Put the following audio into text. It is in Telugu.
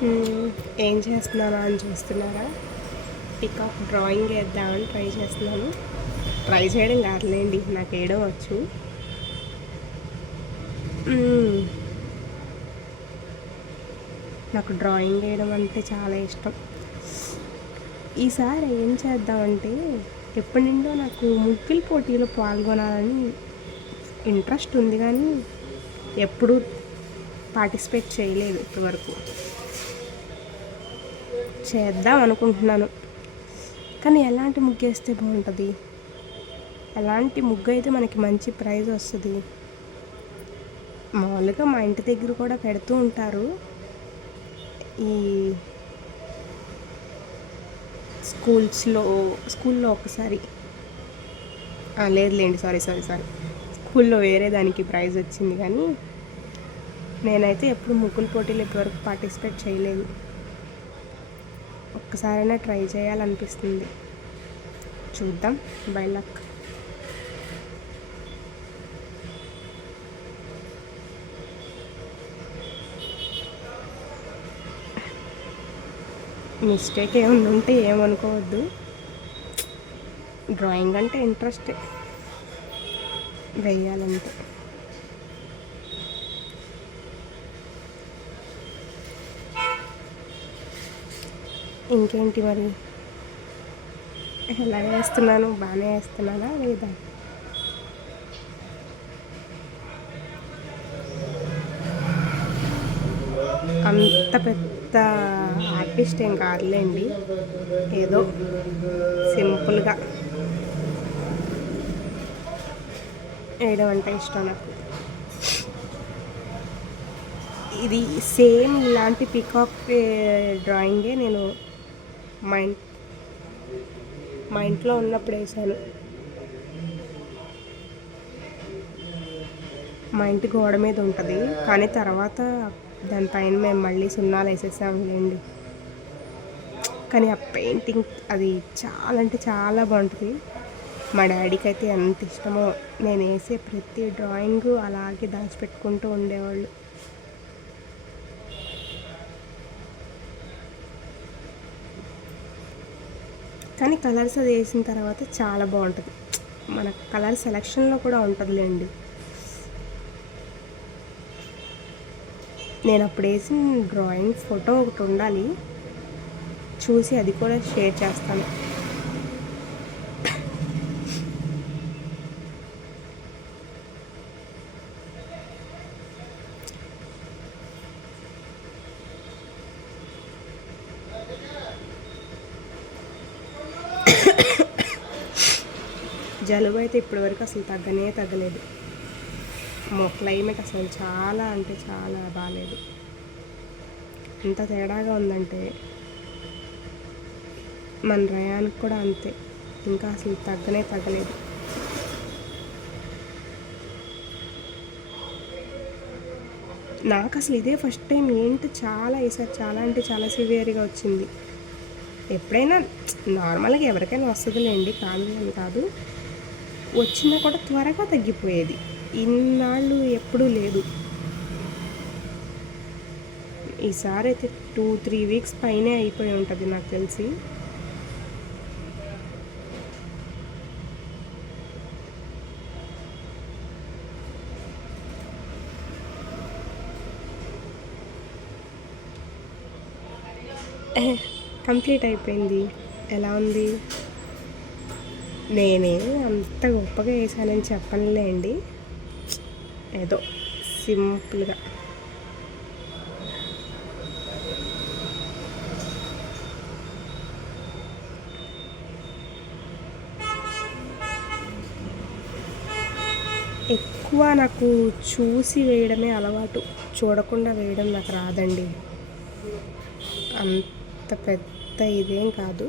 హ్మ్. ఏం చేస్తున్నానా అని చూస్తున్నారా? పికాక్ డ్రాయింగ్ ఏద్దామని ట్రై చేస్తున్నాను. ట్రై చేయడం కాదులేండి, నాకేయడం వచ్చు. హ్మ్. నాకు డ్రాయింగ్ వేయడం అంటే చాలా ఇష్టం. ఈసారి ఏం చేద్దామంటే, ఎప్పటినుండో నాకు ముగ్గుల పోటీలో పాల్గొనాలని ఇంట్రెస్ట్ ఉంది కానీ, ఎప్పుడూ పార్టిసిపేట్ చేయలేదు ఇప్పటివరకు. చేద్దాం అనుకుంటున్నాను. కానీ ఎలాంటి ముగ్గేస్తే బాగుంటుంది? ఎలాంటి ముగ్గు అయితే మనకి మంచి ప్రైజ్ వస్తుంది? మామూలుగా మా ఇంటి దగ్గర కూడా పెడుతూ ఉంటారు. ఈ స్కూల్లో ఒకసారి లేదులేండి, సారీ. స్కూల్లో వేరే దానికి ప్రైజ్ వచ్చింది కానీ నేనైతే ఎప్పుడు ముగ్గుల పోటీలు ఇప్పటివరకు పార్టిసిపేట్ చేయలేదు. ఒక్కసారైనా ట్రై చేయాలనిపిస్తుంది. చూద్దాం, బై లక్. మిస్టేక్ ఏమన్నా ఉంటే ఏమనుకోవద్దు. డ్రాయింగ్ అంటే ఇంట్రెస్ట్, వెయ్యాలంటే. ఇంకేంటి మరి? ఎలా వేస్తున్నాను? బాగానే వేస్తున్నానా లేదా? అంత పెద్ద ఆర్టిస్ట్ ఏం కాదులేండి, ఏదో సింపుల్గా వేయడం అంటే ఇష్టం నాకు. ఇది సేమ్ ఇలాంటి పికాక్ డ్రాయింగే నేను మా ఇంట్లో ఉన్నప్పుడు వేసాను. మా ఇంటి గోడ మీద ఉంటుంది, కానీ తర్వాత దానిపైన మేము మళ్ళీ సున్నాలు వేసేసాములేండి. కానీ ఆ పెయింటింగ్ అది చాలా అంటే చాలా బాగుంటుంది. మా డాడీకి అయితే ఎంత ఇష్టమో, నేను వేసే ప్రతి డ్రాయింగ్ అలాగే దాచిపెట్టుకుంటూ ఉండేవాళ్ళు. కానీ కలర్స్ అది వేసిన తర్వాత చాలా బాగుంటుంది. మన కలర్ సెలెక్షన్లో కూడా ఉంటుందిలేండి. నేను అప్పుడు వేసిన డ్రాయింగ్ ఫోటో ఒకటి ఉండాలి, చూసి అది కూడా షేర్ చేస్తాను. జలుబు అయితే ఇప్పటివరకు అసలు తగ్గలేదు. మా క్లైమేట్ అసలు చాలా అంటే చాలా బాగాలేదు. ఎంత తేడాగా ఉందంటే మన రయానికి కూడా అంతే, ఇంకా అసలు తగ్గలేదు. నాకు అసలు ఇదే ఫస్ట్ టైం. ఏంటి ఈసారి చాలా అంటే చాలా సివియర్గా వచ్చింది. ఎప్పుడైనా నార్మల్గా ఎవరికైనా వస్తుందిలేండి, కాదు, వచ్చినా కూడా త్వరగా తగ్గిపోయేది. ఇన్నాళ్ళు ఎప్పుడూ లేదు. ఈసారి అయితే 2-3 వీక్స్ పైనే అయిపోయి ఉంటుంది నాకు తెలిసి. కంప్లీట్ అయిపోయింది. ఎలా ఉంది? నేనే అంత గొప్పగా వేసానని చెప్పనులేండి, ఏదో సింపుల్గా. ఎక్కువ నాకు చూసి వేయడమే అలవాటు, చూడకుండా వేయడం నాకు రాదండి. అంత పెద్ద ఇదేం కాదు.